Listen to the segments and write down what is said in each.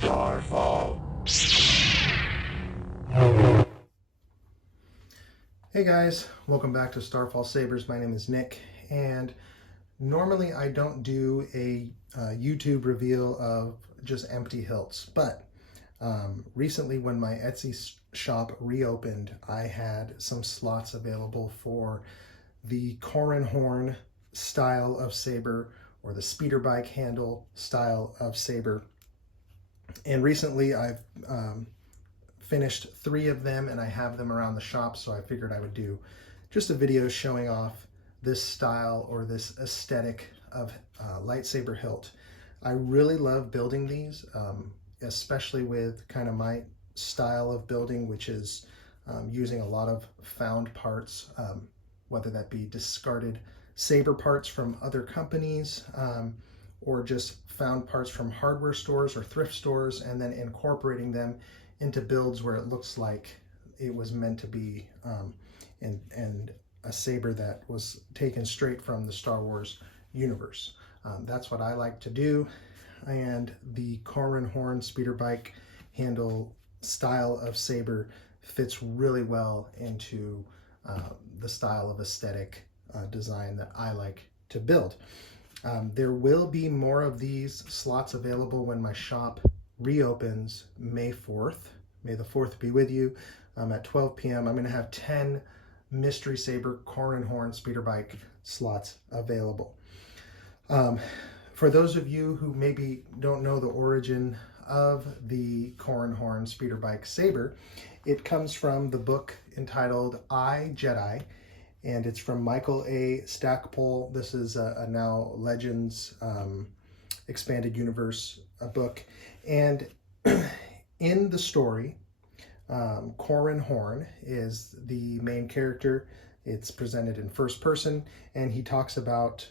Starfall. Hey guys, welcome back to Starfall Sabers. My name is Nick, and normally I don't do a YouTube reveal of just empty hilts, but recently when my Etsy shop reopened, I had some slots available for the Corran horn style of saber or the speeder bike handle style of saber. And recently I've finished 3 of them and I have them around the shop, so I figured I would do just a video showing off this style or this aesthetic of lightsaber hilt. I really love building these, especially with kind of my style of building, which is using a lot of found parts, whether that be discarded saber parts from other companies, or just found parts from hardware stores or thrift stores, and then incorporating them into builds where it looks like it was meant to be, and a saber that was taken straight from the Star Wars universe. That's what I like to do, and the Corran horn speeder bike handle style of saber fits really well into the style of aesthetic design that I like to build. There will be more of these slots available when my shop reopens May 4th. May the 4th be with you. At 12 p.m. I'm going to have 10 Mystery Saber Corran horn speeder bike slots available. For those of you who maybe don't know the origin of the Corran horn speeder bike saber, it comes from the book entitled I, Jedi, and it's from Michael A. Stackpole. This is a now Legends Expanded Universe book. And in the story, Corran horn is the main character. It's presented in first person, and he talks about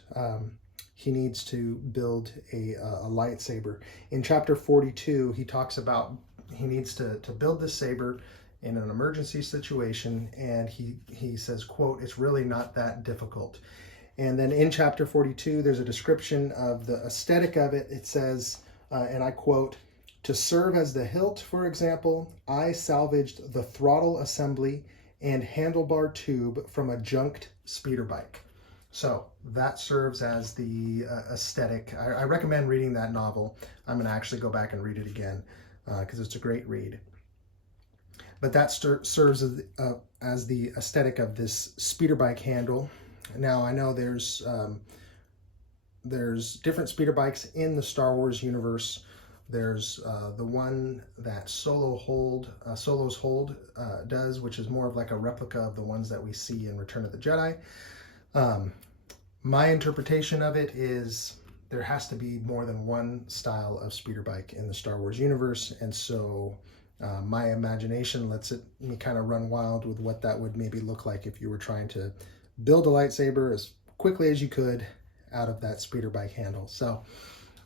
he needs to build a lightsaber. In chapter 42, he talks about he needs to build this saber in an emergency situation, and he says, quote, "It's really not that difficult." And then in chapter 42, there's a description of the aesthetic of it. It says, and I quote, "To serve as the hilt, for example, I salvaged the throttle assembly and handlebar tube from a junked speeder bike." So that serves as the aesthetic. I recommend reading that novel. I'm going to actually go back and read it again because it's a great read. But that serves as the aesthetic of this speeder bike handle. Now I know there's different speeder bikes in the Star Wars universe. There's the one that Solo's Hold does, which is more of like a replica of the ones that we see in Return of the Jedi. My interpretation of it is there has to be more than one style of speeder bike in the Star Wars universe, and so my imagination lets me kind of run wild with what that would maybe look like if you were trying to build a lightsaber as quickly as you could out of that speeder bike handle. So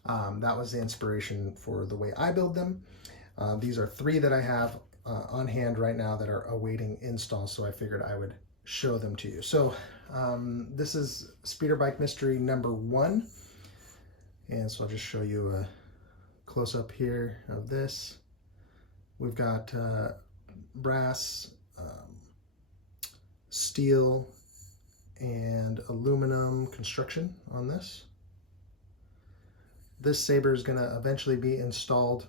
that was the inspiration for the way I build them. These are 3 that I have on hand right now that are awaiting install, so I figured I would show them to you. So this is speeder bike mystery number 1, and so I'll just show you a close-up here of this. We've got brass, steel, and aluminum construction on this. This saber is going to eventually be installed.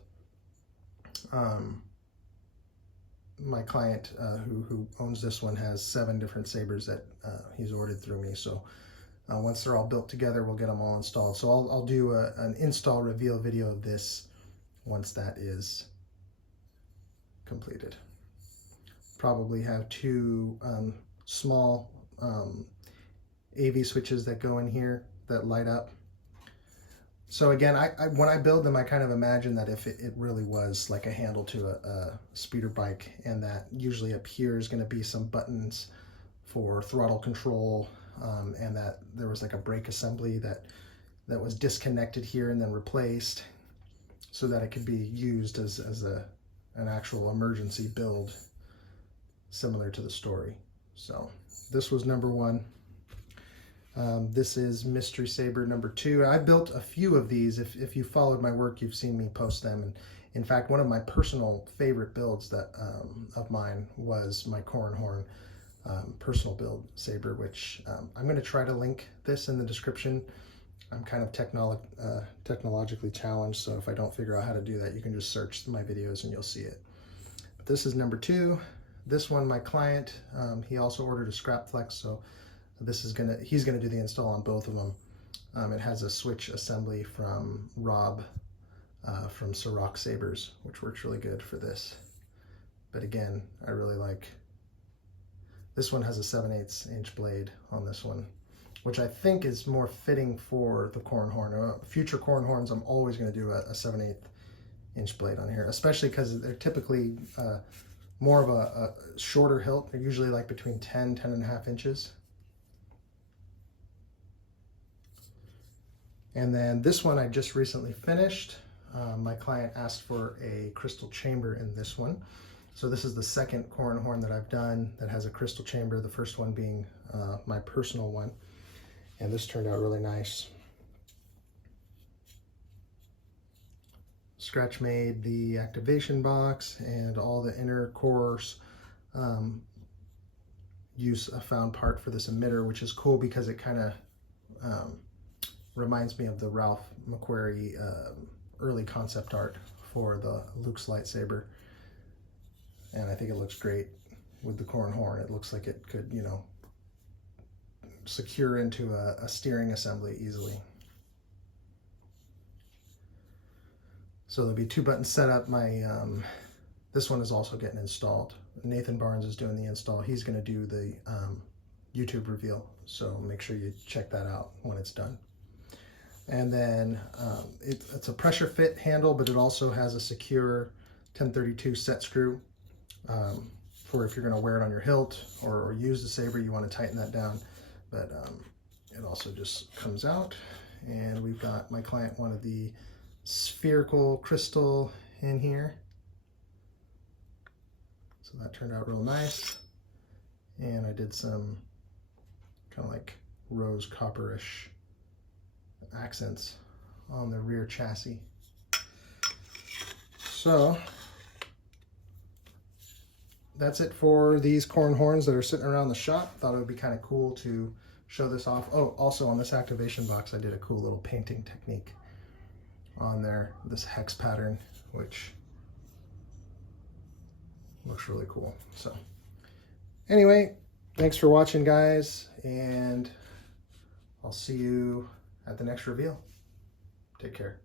My client who owns this one has 7 different sabers that he's ordered through me. So once they're all built together, we'll get them all installed. So I'll do an install reveal video of this once that is completed. Probably have 2 small AV switches that go in here that light up. So again, when I build them, I kind of imagine that if it really was like a handle to a speeder bike, and that usually up here is going to be some buttons for throttle control, and that there was like a brake assembly that was disconnected here and then replaced so that it could be used as an actual emergency build similar to the story. So this was number 1. This is Mystery Saber number 2. I built a few of these. If you followed my work, you've seen me post them. And in fact, one of my personal favorite builds that of mine was my Corran horn personal build saber, which I'm going to try to link this in the description. I'm kind of technologically challenged, so if I don't figure out how to do that, you can just search my videos and you'll see it. But this is number 2. This one, my client, he also ordered a scrap flex, so he's gonna do the install on both of them. It has a switch assembly from Rob from Sabers, which works really good for this. But again, I really like this one. Has a 7/8 inch blade on this one, which I think is more fitting for the Corran horn. Future Corran horns, I'm always going to do a 7/8 inch blade on here, especially because they're typically more of a shorter hilt. They're usually like between 10 and a half inches. And then this one I just recently finished. My client asked for a crystal chamber in this one. So this is the second Corran horn that I've done that has a crystal chamber, the first one being my personal one. And this turned out really nice. Scratch made the activation box and all the inner cores. Use a found part for this emitter, which is cool because it kind of reminds me of the Ralph McQuarrie early concept art for the Luke's lightsaber. And I think it looks great with the Corran horn. It looks like it could, you know, secure into a steering assembly easily. So there'll be 2 buttons set up. This one is also getting installed. Nathan Barnes is doing the install. He's going to do the YouTube reveal, so make sure you check that out when it's done. And then it's a pressure fit handle, but it also has a secure 1032 set screw for if you're going to wear it on your hilt or use the saber, you want to tighten that down. But it also just comes out, and we've got my client wanted the spherical crystal in here, so that turned out real nice. And I did some kind of like rose copperish accents on the rear chassis. So that's it for these Corran horns that are sitting around the shop. Thought it would be kind of cool to show this off. Oh, also on this activation box, I did a cool little painting technique on there, this hex pattern, which looks really cool. So anyway, thanks for watching, guys, and I'll see you at the next reveal. Take care.